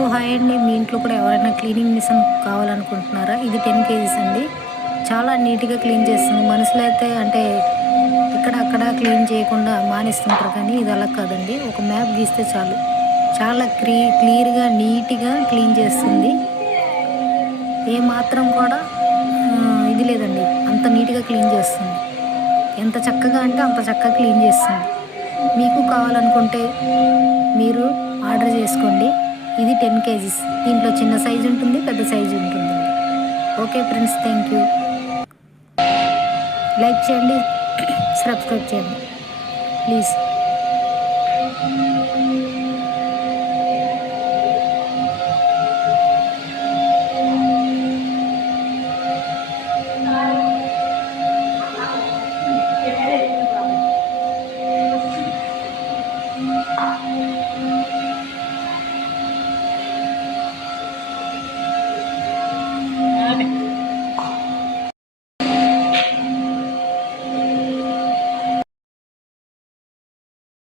Hello hi అండి. మీ ఇంట్లో కూడా ఎవరైనా క్లీనింగ్ మిషన్ కావాలనుకుంటున్నారా? ఇది 10 కేజీస్ అండి. చాలా నీట్గా క్లీన్ చేస్తుంది. మనుషులు అయితే అంటే ఇక్కడ అక్కడ క్లీన్ చేయకుండా మానేస్తుంటారు, కానీ ఇది అలా కాదండి. ఒక మ్యాప్ గీస్తే చాలు, చాలా క్లియర్గా నీట్గా క్లీన్ చేస్తుంది. ఏమాత్రం కూడా ఇది లేదండి, అంత నీట్గా క్లీన్ చేస్తుంది. ఎంత చక్కగా అంటే అంత చక్కగా క్లీన్ చేస్తుంది. మీకు కావాలనుకుంటే మీరు ఆర్డర్ చేసుకోండి. ఇది 10 కేజీస్. దీంట్లో చిన్న సైజు ఉంటుంది, పెద్ద సైజు ఉంటుంది. Okay friends, thank you. Like చేయండి, సబ్స్క్రైబ్ చేయండి ప్లీజ్.